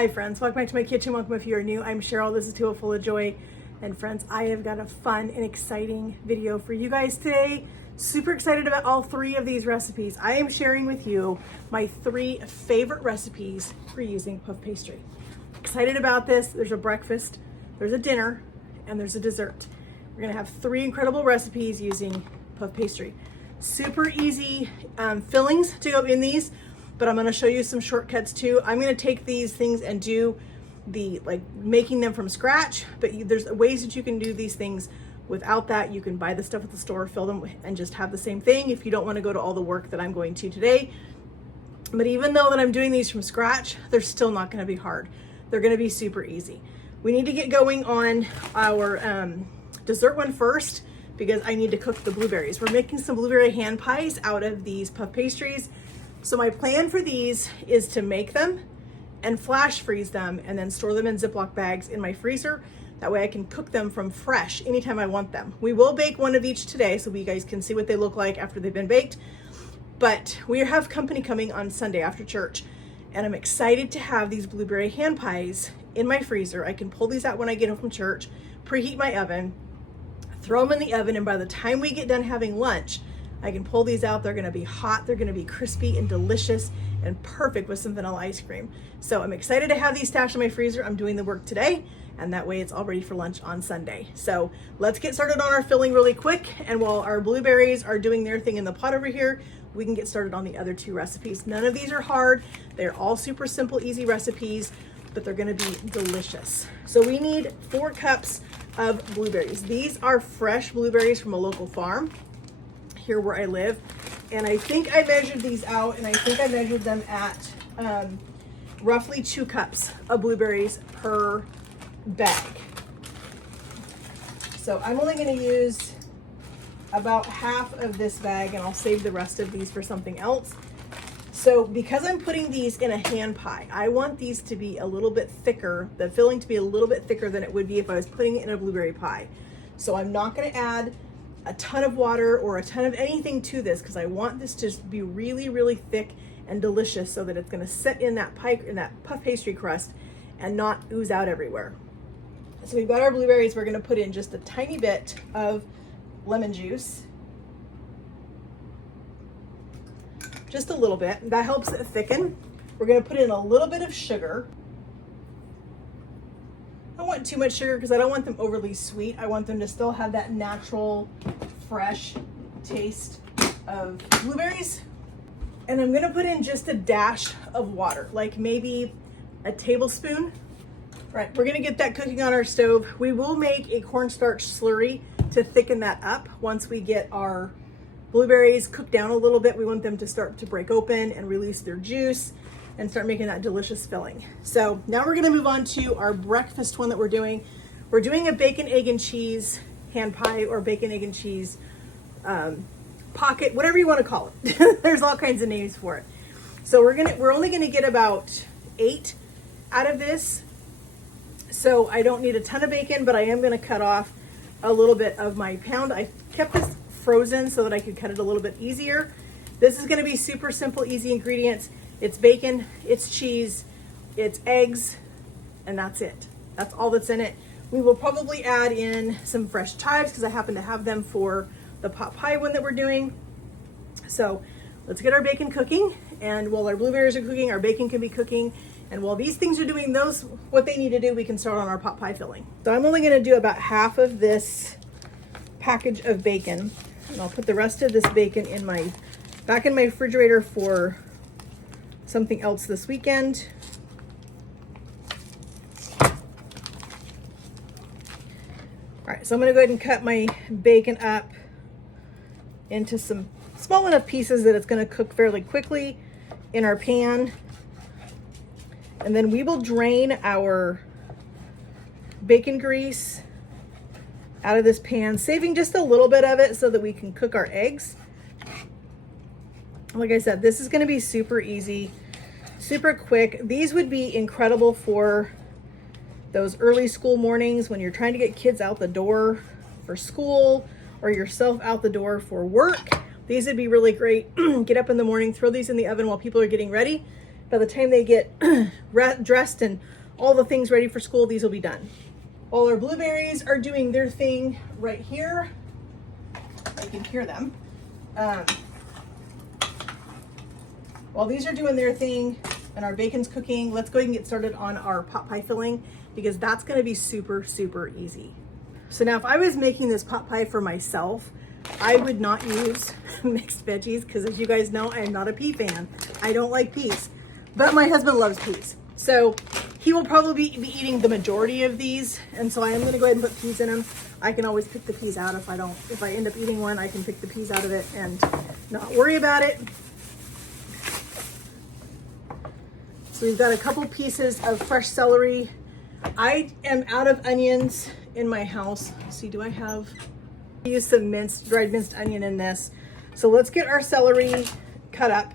Hi friends, welcome back to my kitchen. Welcome if you are new. I'm Cheryl. This is Too Full of Joy. And friends, I have got a fun and exciting video for you guys today. Super excited about all three of these recipes. I am sharing with you my 3 favorite recipes for using puff pastry. Excited about this. There's a breakfast, there's a dinner, and there's a dessert. We're gonna have 3 incredible recipes using puff pastry. Super easy fillings to go in these, but I'm gonna show you some shortcuts too. I'm gonna take these things and do the making them from scratch, but there's ways that you can do these things without that. You can buy the stuff at the store, fill them, and just have the same thing if you don't want to go to all the work that I'm going to today. But even though that I'm doing these from scratch, they're still not going to be hard. They're going to be super easy. We need to get going on our dessert one first because I need to cook the blueberries. We're making some blueberry hand pies out of these puff pastries. So my plan for these is to make them and flash freeze them and then store them in Ziploc bags in my freezer. That way I can cook them from fresh anytime I want them. We will bake one of each today so you guys can see what they look like after they've been baked. But we have company coming on Sunday after church, and I'm excited to have these blueberry hand pies in my freezer. I can pull these out when I get home from church, preheat my oven, throw them in the oven, and by the time we get done having lunch, I can pull these out. They're gonna be hot, they're gonna be crispy and delicious and perfect with some vanilla ice cream. So I'm excited to have these stashed in my freezer. I'm doing the work today, and that way it's all ready for lunch on Sunday. So let's get started on our filling really quick. And while our blueberries are doing their thing in the pot over here, we can get started on the other 2 recipes. None of these are hard. They're all super simple, easy recipes, but they're gonna be delicious. So we need 4 cups of blueberries. These are fresh blueberries from a local farm here where I live. And I think I measured these out, and I think I measured them at roughly 2 cups of blueberries per bag. So I'm only going to use about half of this bag, and I'll save the rest of these for something else. So because I'm putting these in a hand pie, I want these to be a little bit thicker, the filling to be a little bit thicker than it would be if I was putting it in a blueberry pie. So I'm not going to add a ton of water or a ton of anything to this because I want this to be really, really thick and delicious so that it's going to sit in that pie, in that puff pastry crust, and not ooze out everywhere. So we've got our blueberries. We're going to put in just a tiny bit of lemon juice, just a little bit. That helps it thicken. We're going to put in a little bit of sugar. I don't want too much sugar because I don't want them overly sweet. I want them to still have that natural, fresh taste of blueberries. And I'm gonna put in just a dash of water, like maybe a tablespoon. Right, we're gonna get that cooking on our stove. We will make a cornstarch slurry to thicken that up once we get our blueberries cooked down a little bit. We want them to start to break open and release their juice and start making that delicious filling. So now we're gonna move on to our breakfast one that we're doing. We're doing a bacon, egg, and cheese hand pie, or bacon, egg, and cheese pocket, whatever you wanna call it. There's all kinds of names for it. So we're only gonna get about 8 out of this. So I don't need a ton of bacon, but I am gonna cut off a little bit of my pound. I kept this frozen so that I could cut it a little bit easier. This is gonna be super simple, easy ingredients. It's bacon, it's cheese, it's eggs, and that's it. That's all that's in it. We will probably add in some fresh chives because I happen to have them for the pot pie one that we're doing. So let's get our bacon cooking, and while our blueberries are cooking, our bacon can be cooking. And while these things are doing what they need to do, we can start on our pot pie filling. So I'm only gonna do about half of this package of bacon, and I'll put the rest of this bacon back in my refrigerator for something else this weekend. All right, so I'm gonna go ahead and cut my bacon up into some small enough pieces that it's gonna cook fairly quickly in our pan. And then we will drain our bacon grease out of this pan, saving just a little bit of it so that we can cook our eggs. Like I said, this is gonna be super easy, super quick. These would be incredible for those early school mornings when you're trying to get kids out the door for school or yourself out the door for work. These would be really great. Get up in the morning, throw these in the oven while people are getting ready, by the time they get dressed and all the things ready for school, these will be done. While our blueberries are doing their thing right here, you can hear them. While these are doing their thing and our bacon's cooking, let's go ahead and get started on our pot pie filling, because that's gonna be super, super easy. So now if I was making this pot pie for myself, I would not use mixed veggies, because as you guys know, I am not a pea fan. I don't like peas, but my husband loves peas. So he will probably be eating the majority of these. And so I am gonna go ahead and put peas in them. I can always pick the peas out if I end up eating one, I can pick the peas out of it and not worry about it. So we've got a couple pieces of fresh celery. I am out of onions in my house. Let's see, do I use some dried minced onion in this. So let's get our celery cut up.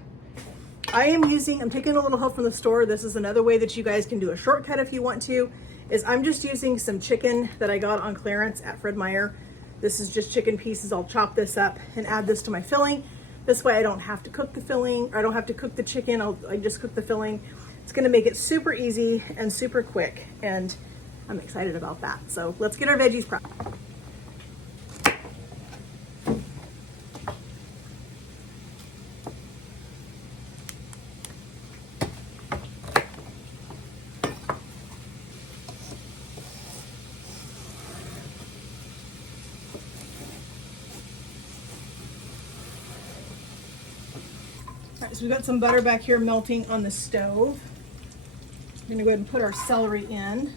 I'm taking a little help from the store. This is another way that you guys can do a shortcut if you want to, is I'm just using some chicken that I got on clearance at Fred Meyer. This is just chicken pieces. I'll chop this up and add this to my filling. This way I don't have to cook the filling, or I don't have to cook the chicken. I just cook the filling. It's gonna make it super easy and super quick, and I'm excited about that. So let's get our veggies prepped. All right, so we've got some butter back here melting on the stove. We're gonna go ahead and put our celery in.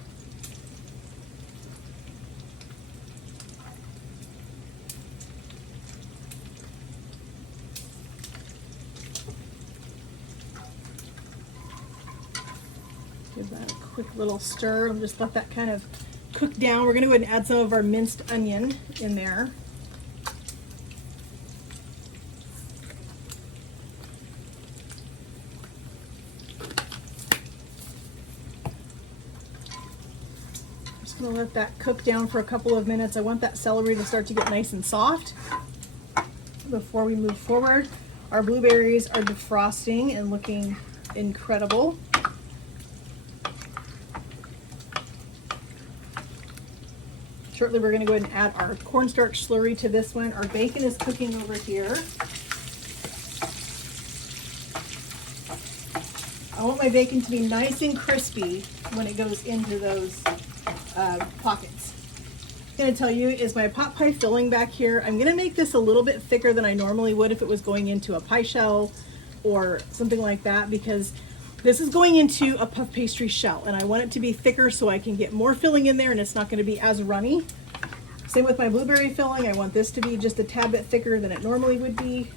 Give that a quick little stir and just let that kind of cook down. We're gonna go ahead and add some of our minced onion in there. Gonna let that cook down for a couple of minutes. I want that celery to start to get nice and soft before we move forward. Our blueberries are defrosting and looking incredible. Shortly we're gonna go ahead and add our cornstarch slurry to this one. Our bacon is cooking over here. I want my bacon to be nice and crispy when it goes into those pockets. I'm going to tell you is my pot pie filling back here. I'm going to make this a little bit thicker than I normally would if it was going into a pie shell or something like that, because this is going into a puff pastry shell and I want it to be thicker so I can get more filling in there and it's not going to be as runny. Same with my blueberry filling. I want this to be just a tad bit thicker than it normally would be.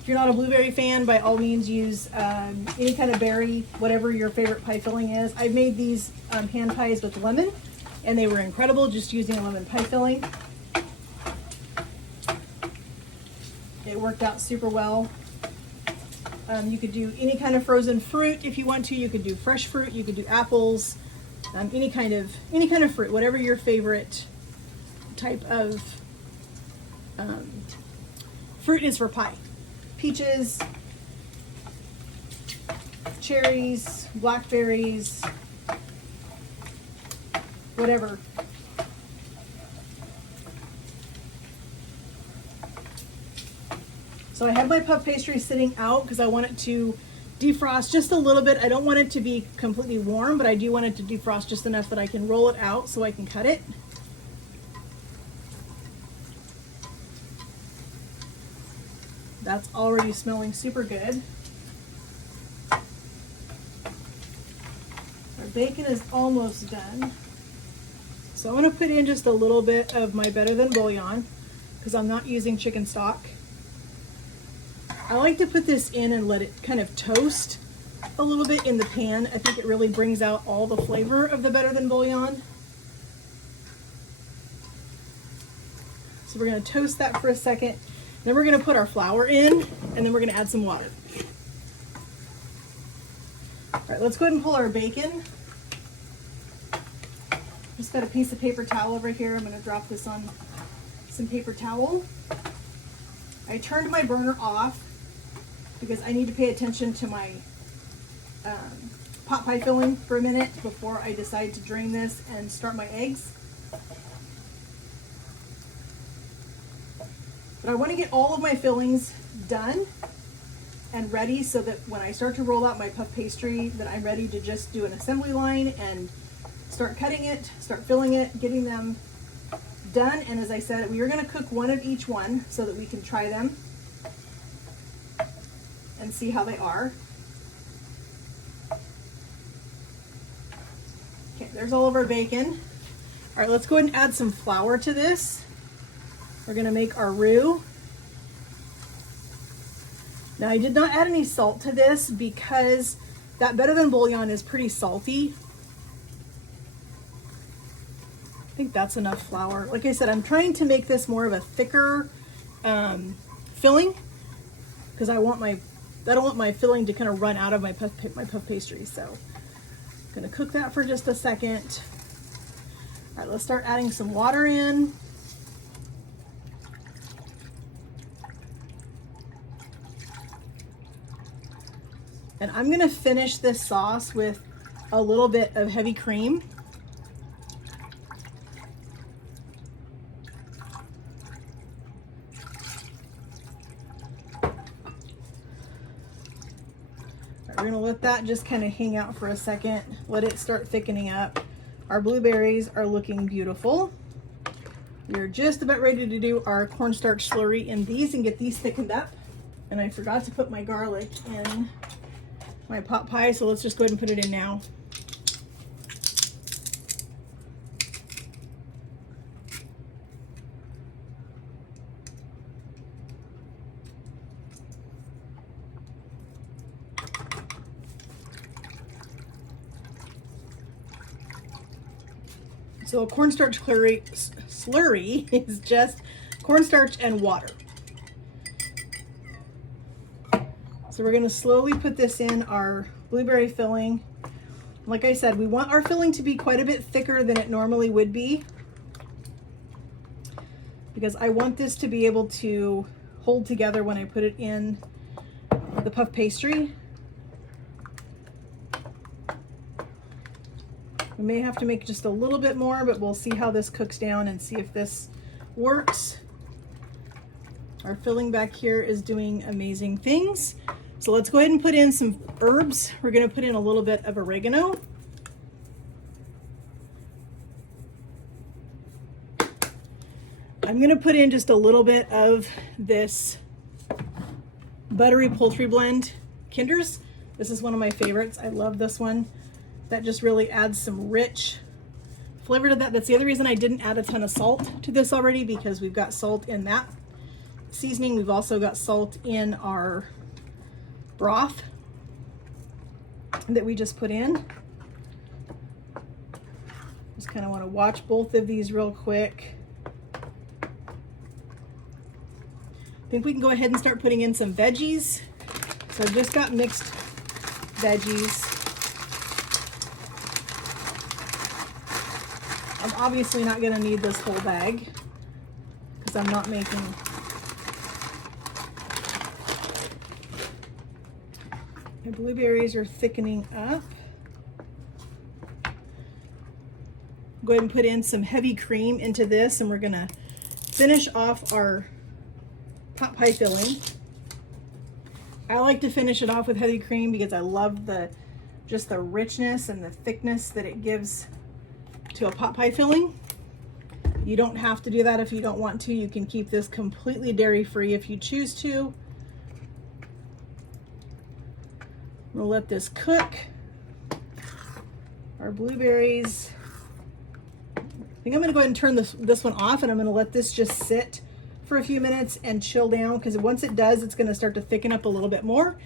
If you're not a blueberry fan, by all means use any kind of berry, whatever your favorite pie filling is. I've made these hand pies with lemon, and they were incredible just using a lemon pie filling. It worked out super well. You could do any kind of frozen fruit if you want to. You could do fresh fruit. You could do apples, any kind of fruit, whatever your favorite type of fruit is for pie. Peaches, cherries, blackberries, whatever. So I have my puff pastry sitting out because I want it to defrost just a little bit. I don't want it to be completely warm, but I do want it to defrost just enough that I can roll it out so I can cut it. That's already smelling super good. Our bacon is almost done. So I'm going to put in just a little bit of my Better Than bouillon because I'm not using chicken stock. I like to put this in and let it kind of toast a little bit in the pan. I think it really brings out all the flavor of the Better Than bouillon. So we're going to toast that for a second. Then we're going to put our flour in, and then we're going to add some water. All right, let's go ahead and pull our bacon. Just got a piece of paper towel over here. I'm going to drop this on some paper towel. I turned my burner off because I need to pay attention to my pot pie filling for a minute before I decide to drain this and start my eggs. But I want to get all of my fillings done and ready so that when I start to roll out my puff pastry, that I'm ready to just do an assembly line and start cutting it, start filling it, getting them done. And as I said, we are going to cook one of each one so that we can try them and see how they are. Okay, there's all of our bacon. All right, let's go ahead and add some flour to this. We're going to make our roux. Now, I did not add any salt to this because that better than bouillon is pretty salty. I think that's enough flour. Like I said, I'm trying to make this more of a thicker filling because I don't want my filling to kind of run out of my puff pastry. So I'm going to cook that for just a second. All right, let's start adding some water in. And I'm going to finish this sauce with a little bit of heavy cream. We're going to let that just kind of hang out for a second, let it start thickening up. Our blueberries are looking beautiful. We're just about ready to do our cornstarch slurry in these and get these thickened up. And I forgot to put my garlic in my pot pie, so let's just go ahead and put it in now. So a cornstarch slurry is just cornstarch and water. So we're going to slowly put this in our blueberry filling. Like I said, we want our filling to be quite a bit thicker than it normally would be because I want this to be able to hold together when I put it in the puff pastry. We may have to make just a little bit more, but we'll see how this cooks down and see if this works. Our filling back here is doing amazing things. So let's go ahead and put in some herbs. We're going to put in a little bit of oregano. I'm going to put in just a little bit of this buttery poultry blend Kinder's. This is one of my favorites. I love this one. That just really adds some rich flavor to that. That's the other reason I didn't add a ton of salt to this already, because we've got salt in that seasoning. We've also got salt in our broth that we just put in. Just kind of want to watch both of these real quick. I think we can go ahead and start putting in some veggies. So I've just got mixed veggies. I'm obviously not going to need this whole bag because I'm not making. My blueberries are thickening up. Go ahead and put in some heavy cream into this, and we're going to finish off our pot pie filling. I like to finish it off with heavy cream because I love just the richness and the thickness that it gives to a pot pie filling. You don't have to do that if you don't want to. You can keep this completely dairy-free if you choose to. We'll let this cook. Our blueberries. I think I'm going to go ahead and turn this one off, and I'm going to let this just sit for a few minutes and chill down, because once it does, it's going to start to thicken up a little bit more.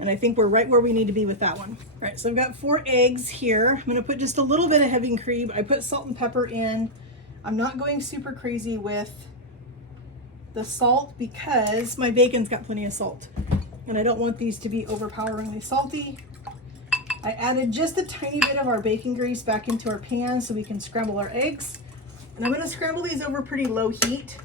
And I think we're right where we need to be with that one. All right, so I've got 4 eggs here. I'm going to put just a little bit of heavy cream. I put salt and pepper in. I'm not going super crazy with the salt because my bacon's got plenty of salt, and I don't want these to be overpoweringly salty. I added just a tiny bit of our bacon grease back into our pan so we can scramble our eggs. And I'm going to scramble these over pretty low heat.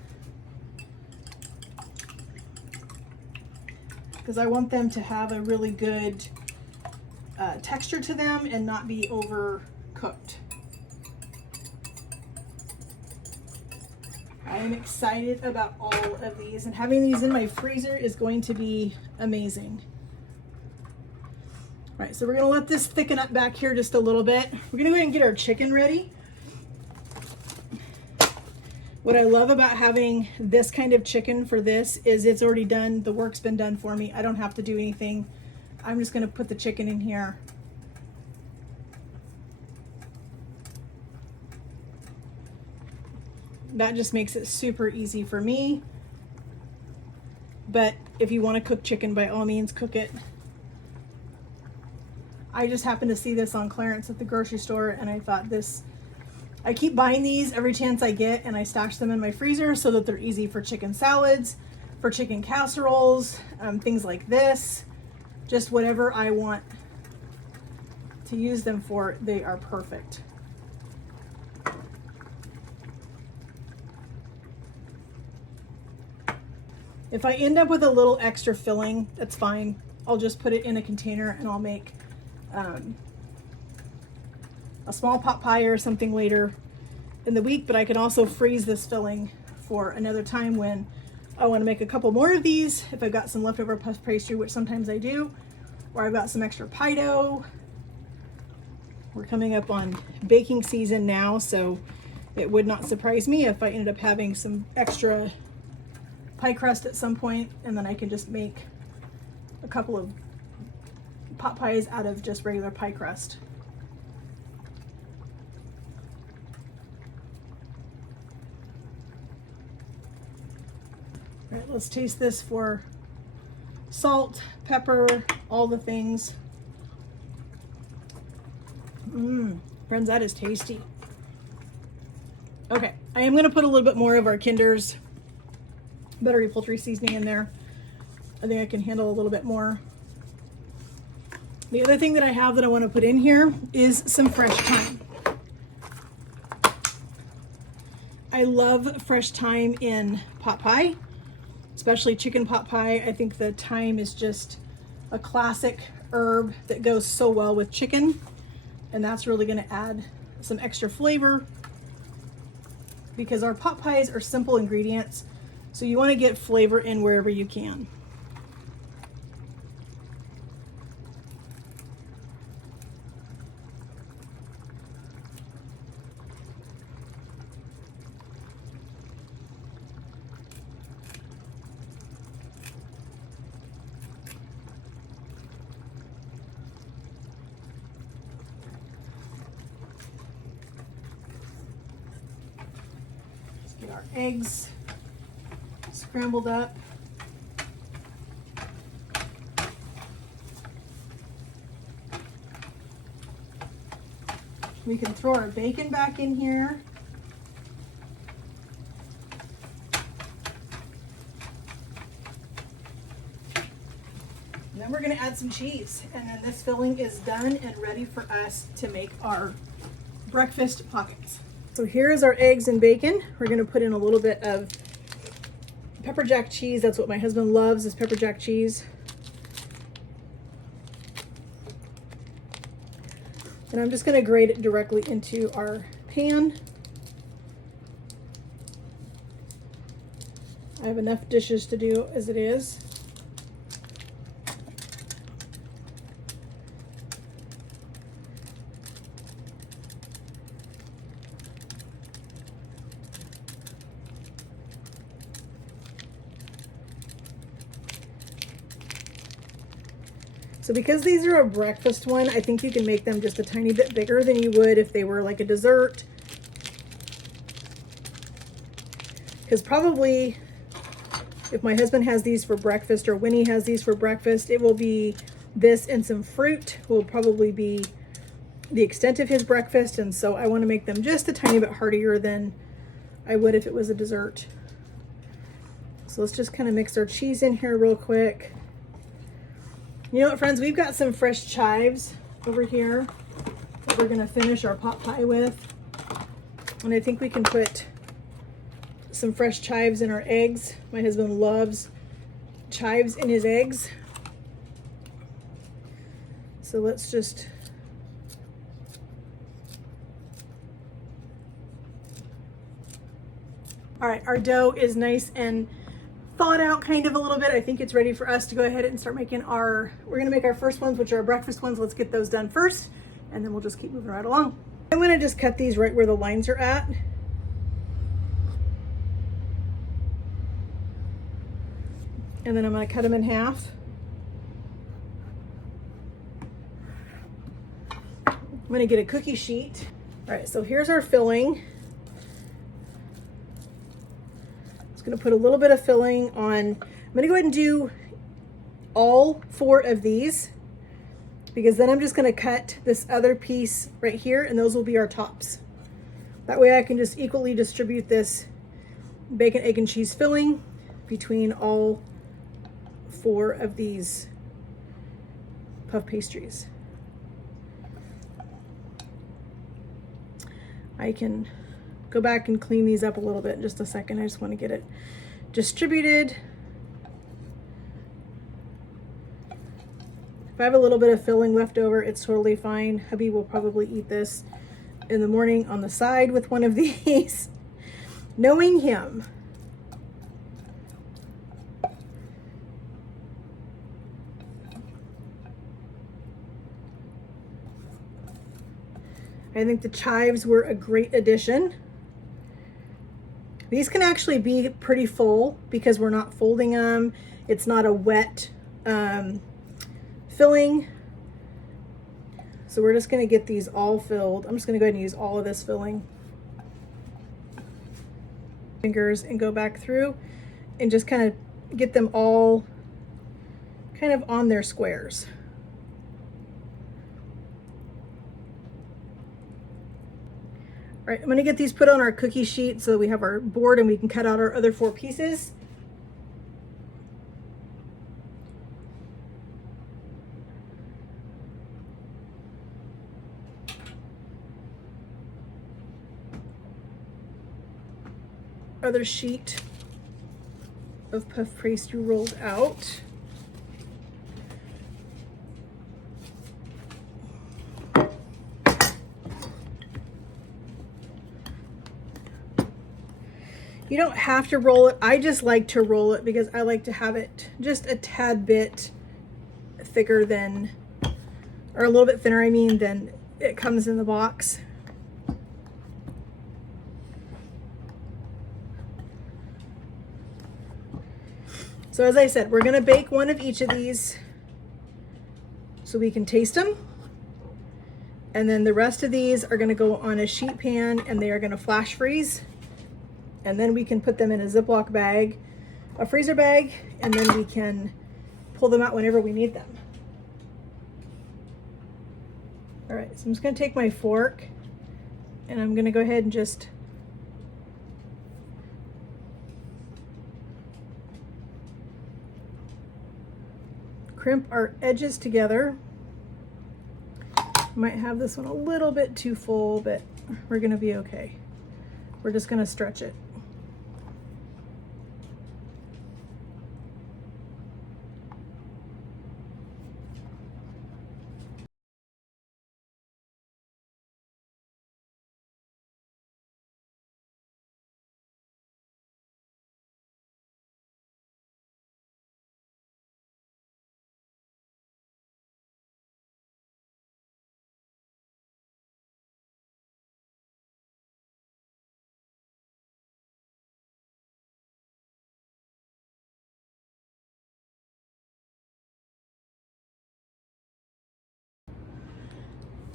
because I want them to have a really good texture to them and not be overcooked. I am excited about all of these, and having these in my freezer is going to be amazing. All right, so we're gonna let this thicken up back here just a little bit. We're gonna go ahead and get our chicken ready. What I love about having this kind of chicken for this is it's already done. The work's been done for me. I don't have to do anything. I'm just gonna put the chicken in here. That just makes it super easy for me. But if you want to cook chicken, by all means, cook it. I just happened to see this on clearance at the grocery store, and I thought this, I keep buying these every chance I get, and I stash them in my freezer so that they're easy for chicken salads, for chicken casseroles, things like this. Just whatever I want to use them for, they are perfect. If I end up with a little extra filling, that's fine. I'll just put it in a container and I'll make a small pot pie or something later in the week, but I can also freeze this filling for another time when I want to make a couple more of these. If I've got some leftover puff pastry, which sometimes I do, or I've got some extra pie dough. We're coming up on baking season now, so it would not surprise me if I ended up having some extra pie crust at some point, and then I can just make a couple of pot pies out of just regular pie crust. All right, let's taste this for salt, pepper, all the things. Friends, that is tasty. Okay, I am gonna put a little bit more of our Kinder's buttery poultry seasoning in there. I think I can handle a little bit more. The other thing that I have that I want to put in here is some fresh thyme. I love fresh thyme in pot pie, especially chicken pot pie. I think the thyme is just a classic herb that goes so well with chicken, and that's really going to add some extra flavor because our pot pies are simple ingredients. So you want to get flavor in wherever you can. Let's get our eggs scrambled up. We can throw our bacon back in here. And then we're going to add some cheese, and then this filling is done and ready for us to make our breakfast pockets. So here is our eggs and bacon. We're going to put in a little bit of pepper jack cheese. That's what my husband loves, is pepper jack cheese. And I'm just going to grate it directly into our pan. I have enough dishes to do as it is. So because these are a breakfast one, I think you can make them just a tiny bit bigger than you would if they were like a dessert. Because probably if my husband has these for breakfast, or when he has these for breakfast, it will be this and some fruit will probably be the extent of his breakfast. And so I want to make them just a tiny bit heartier than I would if it was a dessert. So let's just kind of mix our cheese in here real quick. You know what, friends, we've got some fresh chives over here that we're going to finish our pot pie with. And I think we can put some fresh chives in our eggs. My husband loves chives in his eggs. So let's just all right, our dough is nice and thawed out kind of a little bit. I think it's ready for us to go ahead and start making we're gonna make our first ones, which are our breakfast ones. Let's get those done first, and then we'll just keep moving right along. I'm gonna just cut these right where the lines are at. And then I'm gonna cut them in half. I'm gonna get a cookie sheet. All right, so here's our filling. Going to put a little bit of filling on. I'm going to go ahead and do all 4 of these, because then I'm just going to cut this other piece right here, and those will be our tops. That way I can just equally distribute this bacon, egg, and cheese filling between all 4 of these puff pastries. I can go back and clean these up a little bit in just a second. I just want to get it distributed. If I have a little bit of filling left over, it's totally fine. Hubby will probably eat this in the morning on the side with one of these. Knowing him. I think the chives were a great addition. These can actually be pretty full because we're not folding them. It's not a wet filling. So we're just gonna get these all filled. I'm just gonna go ahead and use all of this filling. Fingers and go back through and just kind of get them all kind of on their squares. All right, I'm gonna get these put on our cookie sheet so that we have our board and we can cut out our other 4 pieces. Other sheet of puff pastry rolled out. You don't have to roll it. I just like to roll it because I like to have it just a tad bit thicker than, or a little bit thinner, I mean, than it comes in the box. So as I said, we're gonna bake one of each of these so we can taste them. And then the rest of these are gonna go on a sheet pan and they are gonna flash freeze. And then we can put them in a Ziploc bag, a freezer bag, and then we can pull them out whenever we need them. All right, so I'm just gonna take my fork and I'm gonna go ahead and just crimp our edges together. Might have this one a little bit too full, but we're gonna be okay. We're just gonna stretch it.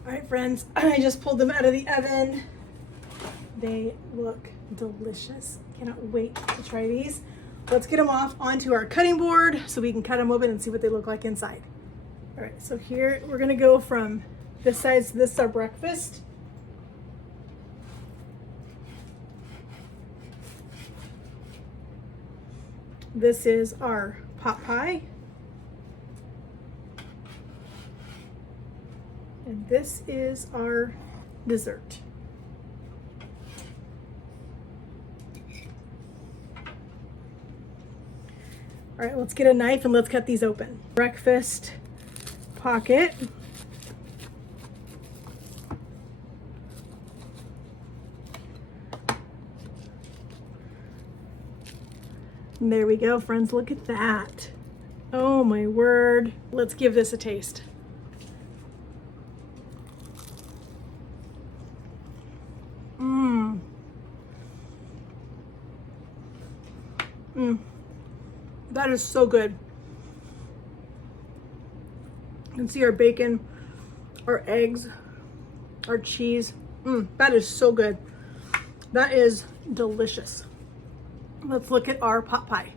All right, friends, I just pulled them out of the oven. They look delicious. Cannot wait to try these. Let's get them off onto our cutting board so we can cut them open and see what they look like inside. All right, so here we're gonna go from this side. So this is our breakfast. This is our pot pie. And this is our dessert. All right, let's get a knife and let's cut these open. Breakfast pocket. And there we go, friends. Look at that. Oh my word. Let's give this a taste. That is so good. You can see our bacon, our eggs, our cheese. That is so good. That is delicious. Let's look at our pot pie.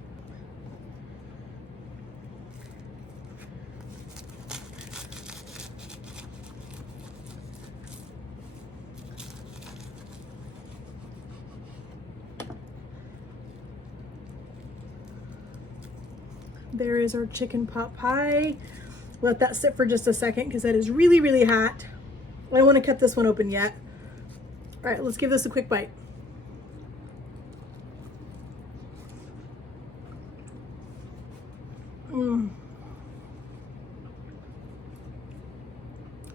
There is our chicken pot pie. Let that sit for just a second because that is really, really hot. I don't want to cut this one open yet. All right, let's give this a quick bite.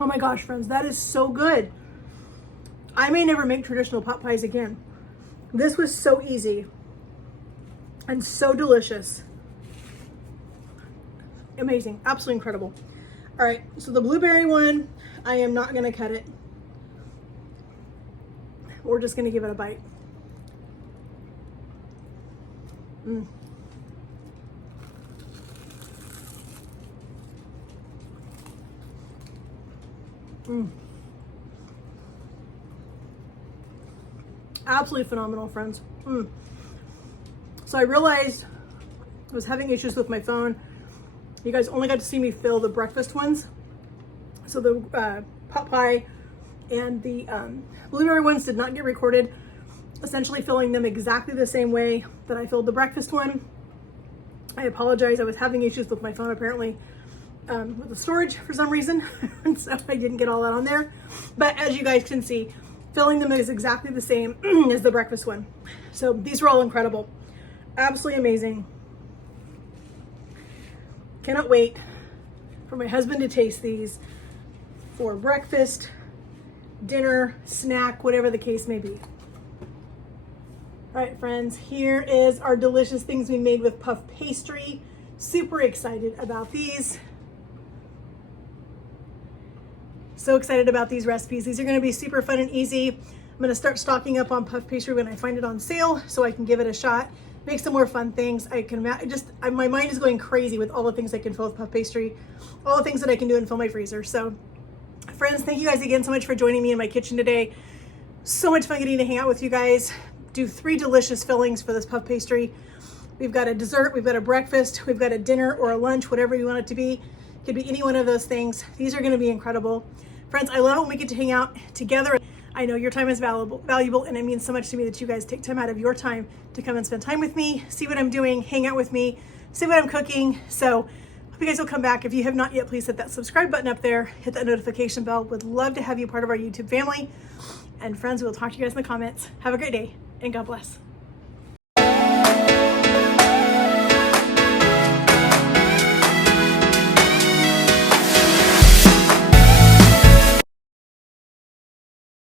Oh my gosh, friends, that is so good. I may never make traditional pot pies again. This was so easy and so delicious. Amazing, absolutely incredible. All right, so the blueberry one, I am not gonna cut it. We're just gonna give it a bite. Absolutely phenomenal, friends. So I realized I was having issues with my phone. You guys only got to see me fill the breakfast ones. So the pot pie and the blueberry ones did not get recorded, essentially filling them exactly the same way that I filled the breakfast one. I apologize. I was having issues with my phone apparently with the storage for some reason. And so I didn't get all that on there. But as you guys can see, filling them is exactly the same as the breakfast one. So these were all incredible. Absolutely amazing. Cannot wait for my husband to taste these for breakfast, dinner, snack, whatever the case may be. All right, friends, here is our delicious things we made with Puff Pastry. Super excited about these. So excited about these recipes. These are gonna be super fun and easy. I'm gonna start stocking up on Puff Pastry when I find it on sale so I can give it a shot. Make some more fun things. My mind is going crazy with all the things I can fill with Puff Pastry, all the things that I can do and fill my freezer. So friends, thank you guys again so much for joining me in my kitchen today. So much fun getting to hang out with you guys. Do 3 delicious fillings for this Puff Pastry. We've got a dessert, we've got a breakfast, we've got a dinner or a lunch, whatever you want it to be. Could be any one of those things. These are gonna be incredible. Friends, I love it when we get to hang out together. I know your time is valuable, and it means so much to me that you guys take time out of your time to come and spend time with me, see what I'm doing, hang out with me, see what I'm cooking. So hope you guys will come back. If you have not yet, please hit that subscribe button up there, hit that notification bell. Would love to have you part of our YouTube family. And friends, we'll talk to you guys in the comments. Have a great day, and God bless.